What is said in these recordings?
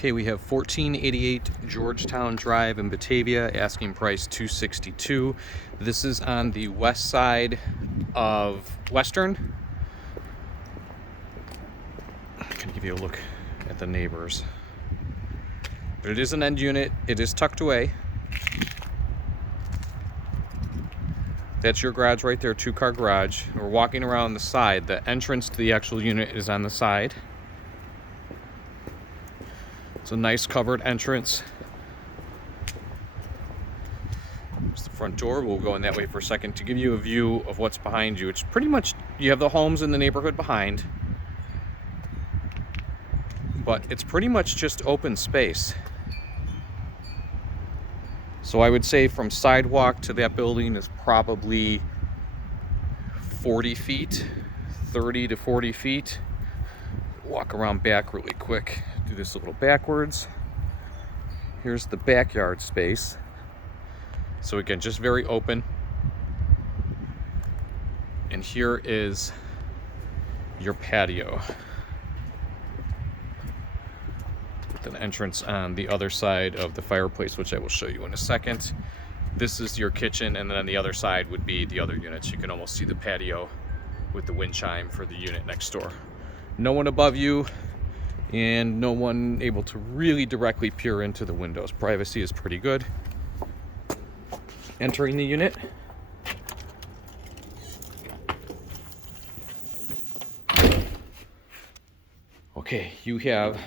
Okay, we have 1488 Georgetown Drive in Batavia, asking price $262. This is on the west side of Western. I'm gonna give you a look at the neighbors. But it is an end unit, it is tucked away. That's your garage right there, 2-car garage. We're walking around the side. The entrance to the actual unit is on the side. It's a nice covered entrance. It's the front door. We'll go in that way for a second to give you a view of what's behind you. It's pretty much, you have the homes in the neighborhood behind, but it's pretty much just open space. So I would say from sidewalk to that building is probably 40 feet, 30 to 40 feet. Walk around back really quick. Do this a little backwards. Here's the backyard space. So again, just very open. And here is your patio. With an entrance on the other side of the fireplace, which I will show you in a second. This is your kitchen, and then on the other side would be the other units. You can almost see the patio with the wind chime for the unit next door. No one above you, and no one able to really directly peer into the windows. Privacy is pretty good. Entering the unit. Okay, you have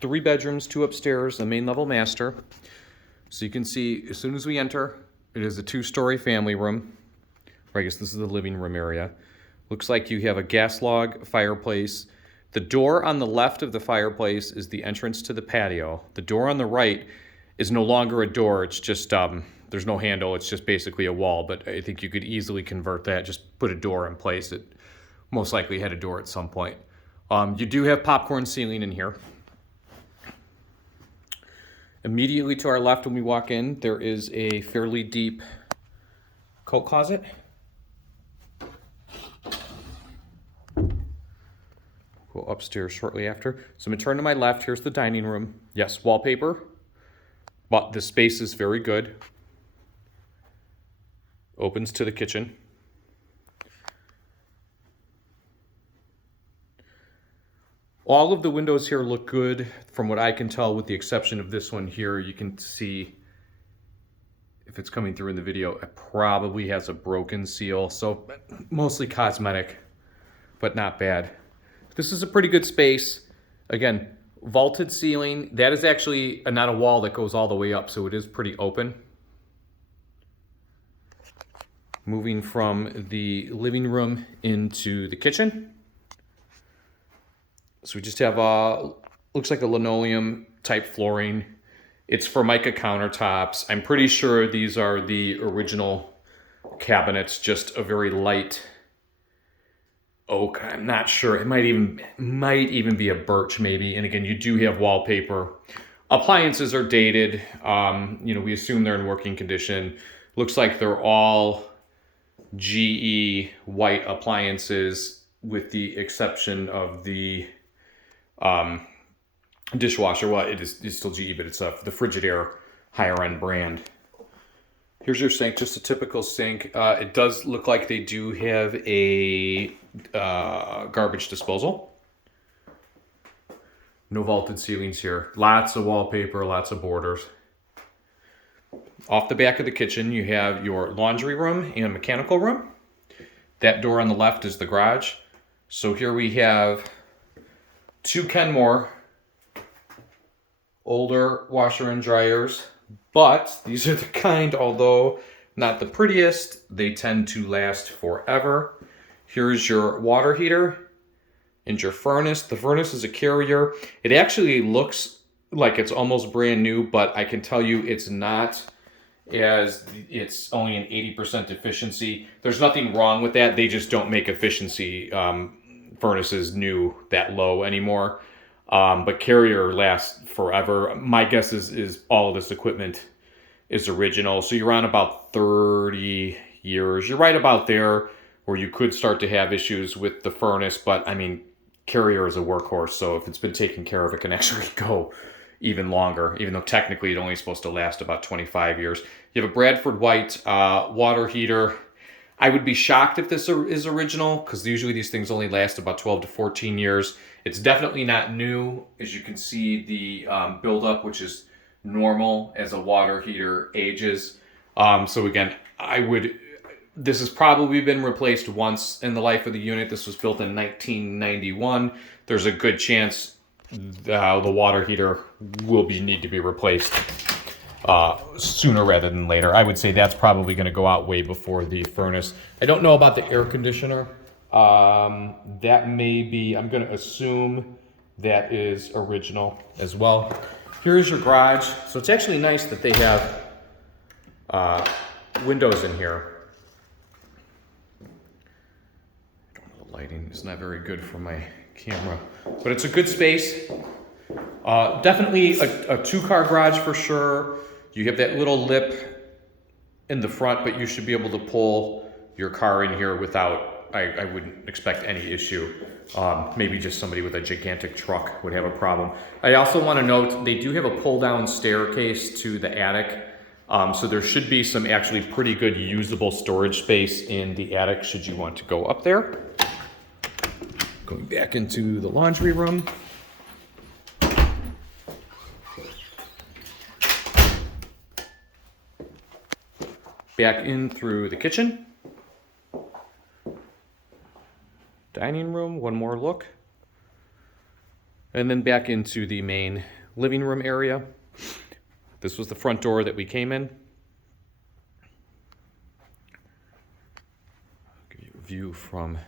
3 bedrooms, 2 upstairs, a main level master. So you can see as soon as we enter, it is a 2-story family room. Or I guess this is the living room area. Looks like you have a gas log fireplace. The door on the left of the fireplace is the entrance to the patio. The door on the right is no longer a door. It's just, there's no handle. It's just basically a wall, but I think you could easily convert that. Just put a door in place. It most likely had a door at some point. You do have popcorn ceiling in here. Immediately to our left when we walk in, there is a fairly deep coat closet. Go upstairs shortly after. So I'm gonna turn to my left. Here's the dining room. Yes, wallpaper, but the space is very good. Opens to the kitchen. All of the windows here look good from what I can tell, with the exception of this one here. You can see, if it's coming through in the video, it probably has a broken seal. So mostly cosmetic, but not bad. This is a pretty good space. Again, vaulted ceiling. That is actually not a wall that goes all the way up, so it is pretty open. Moving from the living room into the kitchen. So we just have, looks like a linoleum type flooring. It's Formica countertops. I'm pretty sure these are the original cabinets, just a very light oak. I'm not sure. It might even be a birch maybe. And again, you do have wallpaper. Appliances are dated. We assume they're in working condition. Looks like they're all GE white appliances, with the exception of the dishwasher. Well, it's still GE, but it's the Frigidaire higher end brand. Here's your sink, just a typical sink. It does look like they do have a garbage disposal. No vaulted ceilings here. Lots of wallpaper, lots of borders. Off the back of the kitchen, you have your laundry room and mechanical room. That door on the left is the garage. So here we have 2 Kenmore older washer and dryers, but these are the kind, although not the prettiest, they tend to last forever. Here's your water heater and your furnace. The furnace is a Carrier. It actually looks like it's almost brand new, but I can tell you it's not, as it's only an 80% efficiency. There's nothing wrong with that. They just don't make efficiency furnaces new that low anymore. But Carrier lasts forever. My guess is all of this equipment is original. So you're on about 30 years. You're right about there where you could start to have issues with the furnace, but I mean, carrier is a workhorse, so if it's been taken care of, it can actually go even longer, even though technically it's only supposed to last about 25 years. You have a Bradford White water heater. I would be shocked if this is original, because usually these things only last about 12 to 14 years. It's definitely not new. As you can see, the buildup, which is normal as a water heater ages. So again, this has probably been replaced once in the life of the unit. This was built in 1991. There's a good chance the water heater will need to be replaced sooner rather than later. I would say that's probably going to go out way before the furnace. I don't know about the air conditioner. That may be, I'm going to assume that is original as well. Here's your garage. So it's actually nice that they have windows in here. The lighting is not very good for my camera, but it's a good space. Definitely a two-car garage for sure. You have that little lip in the front, but you should be able to pull your car in here without, I wouldn't expect any issue. Maybe just somebody with a gigantic truck would have a problem. I also want to note they do have a pull-down staircase to the attic. So there should be some actually pretty good usable storage space in the attic should you want to go up there. Going back into the laundry room. Back in through the kitchen. Dining room, one more look. And then back into the main living room area. This was the front door that we came in. I'll give you a view from...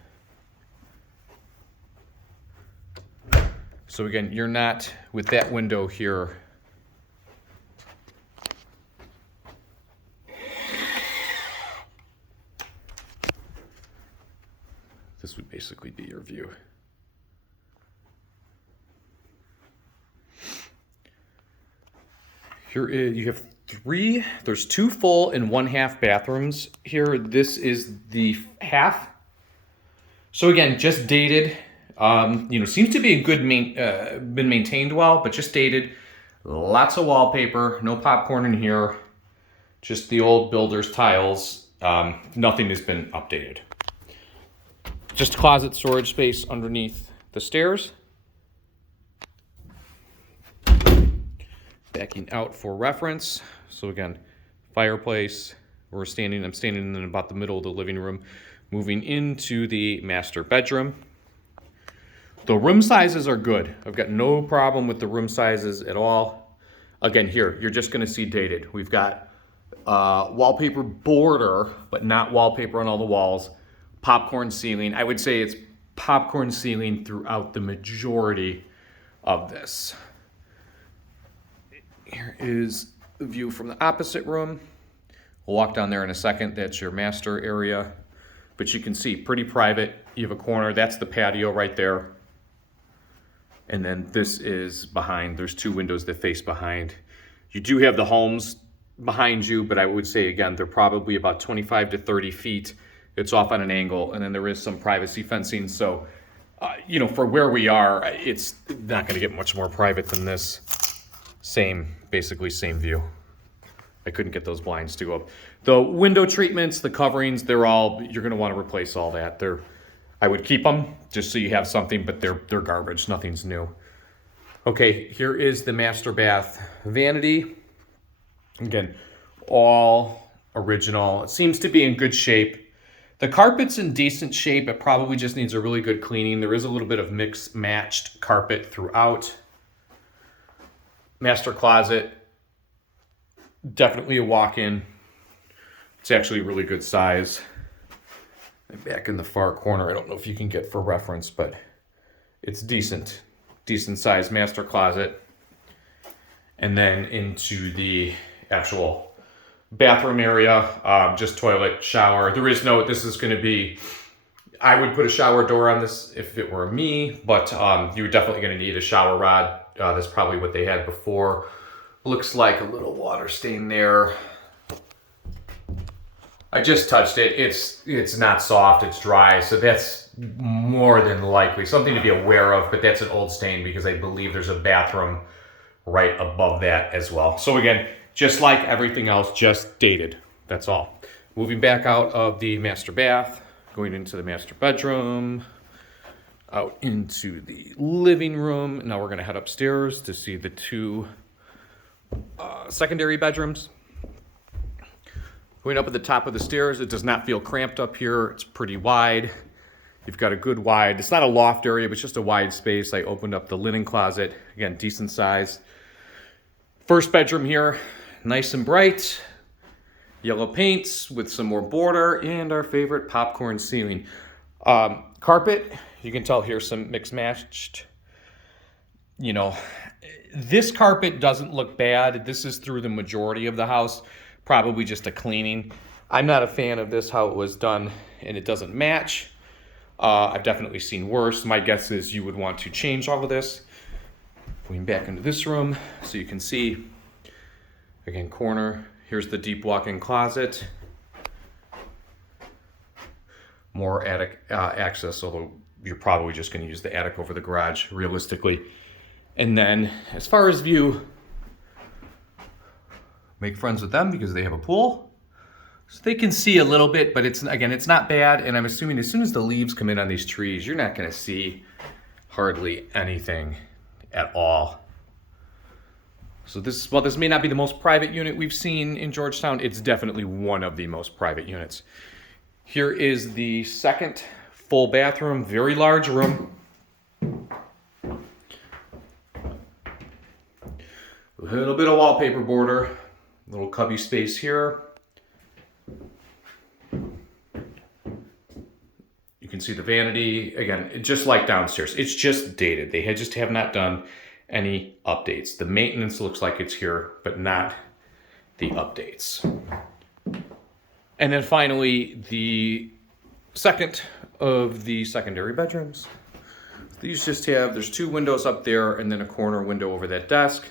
So again, you're not with that window here. This would basically be your view. Here is, you have there's 2 full and 1 half bathrooms here. This is the half. So again, just dated. Seems to be a good been maintained well, but just dated. Lots of wallpaper, no popcorn in here. Just the old builder's tiles. Nothing has been updated. Just closet storage space underneath the stairs. Backing out for reference. So again, fireplace. I'm standing in about the middle of the living room. Moving into the master bedroom. The room sizes are good. I've got no problem with the room sizes at all. Again, here, you're just gonna see dated. We've got wallpaper border, but not wallpaper on all the walls. Popcorn ceiling. I would say it's popcorn ceiling throughout the majority of this. Here is the view from the opposite room. We'll walk down there in a second. That's your master area. But you can see, pretty private. You have a corner. That's the patio right there. And then this is behind. There's 2 windows that face behind. You do have the homes behind you, but I would say, again, they're probably about 25 to 30 feet. It's off on an angle, and then there is some privacy fencing. So, for where we are, it's not going to get much more private than this. Basically same view. I couldn't get those blinds to go up. The window treatments, the coverings, you're going to want to replace all that. I would keep them just so you have something, but they're garbage. Nothing's new. Okay, here is the master bath vanity. Again, all original. It seems to be in good shape. The carpet's in decent shape. It probably just needs a really good cleaning. There is a little bit of mix-matched carpet throughout. Master closet. Definitely a walk-in. It's actually a really good size. And back in the far corner, I don't know if you can get for reference, but it's decent. Decent size master closet. And then into the actual bathroom area, just toilet, shower. This is going to be, I would put a shower door on this if it were me, but you're definitely going to need a shower rod. That's probably what they had before. Looks like a little water stain there. I just touched it. It's not soft, it's dry, so that's more than likely something to be aware of, but that's an old stain because I believe there's a bathroom right above that as well. So again, just like everything else, just dated. That's all. Moving back out of the master bath, going into the master bedroom, out into the living room. Now we're gonna head upstairs to see the two secondary bedrooms. Going up at the top of the stairs, it does not feel cramped up here. It's pretty wide. You've got a good wide, it's not a loft area, but it's just a wide space. I opened up the linen closet, again, decent size. First bedroom here, nice and bright. Yellow paints with some more border and our favorite popcorn ceiling. Carpet, you can tell here some mixed matched. You know, this carpet doesn't look bad. This is through the majority of the house, probably just a cleaning. I'm not a fan of this, how it was done, and it doesn't match. I've definitely seen worse. My guess is you would want to change all of this. Going back into this room so you can see, again, corner. Here's the deep walk-in closet. More attic access, although you're probably just going to use the attic over the garage, realistically. And then, as far as view, make friends with them because they have a pool. So they can see a little bit, but it's not bad. And I'm assuming as soon as the leaves come in on these trees, you're not going to see hardly anything at all. So this may not be the most private unit we've seen in Georgetown. It's definitely one of the most private units. Here is the second full bathroom, very large room. A little bit of wallpaper border, little cubby space here. You can see the vanity, again, just like downstairs. It's just dated. They just have not done any updates. The maintenance looks like it's here, but not the updates. And then finally, the second of the secondary bedrooms. These just have, there's two windows up there and then a corner window over that desk.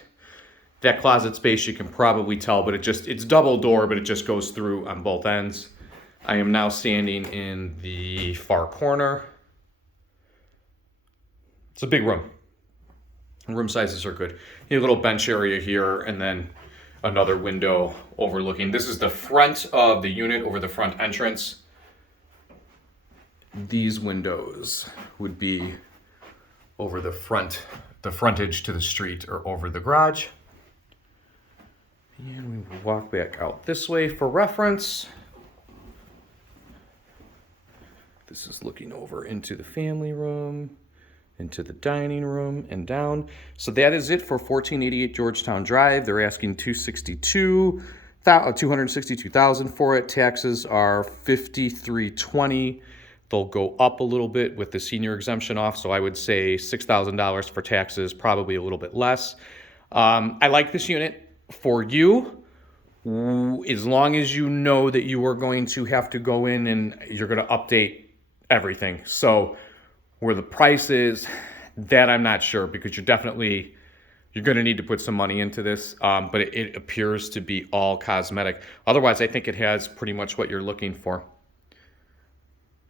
That closet space you can probably tell, but it's double door, but it just goes through on both ends. I am now standing in the far corner. It's a big room. Room sizes are good. You have a little bench area here and then another window overlooking. This is the front of the unit over the front entrance. These windows would be over the frontage to the street or over the garage. And we will walk back out this way for reference. This is looking over into the family room, into the dining room, and down. So that is it for 1488 Georgetown Drive. They're asking $262,000 for it. Taxes are $5,320. They'll go up a little bit with the senior exemption off, so I would say $6,000 for taxes, probably a little bit less. I like this unit for you, as long as you know that you are going to have to go in and you're going to update everything. So where the price is, that I'm not sure, because you're going to need to put some money into this, but it appears to be all cosmetic. Otherwise, I think it has pretty much what you're looking for.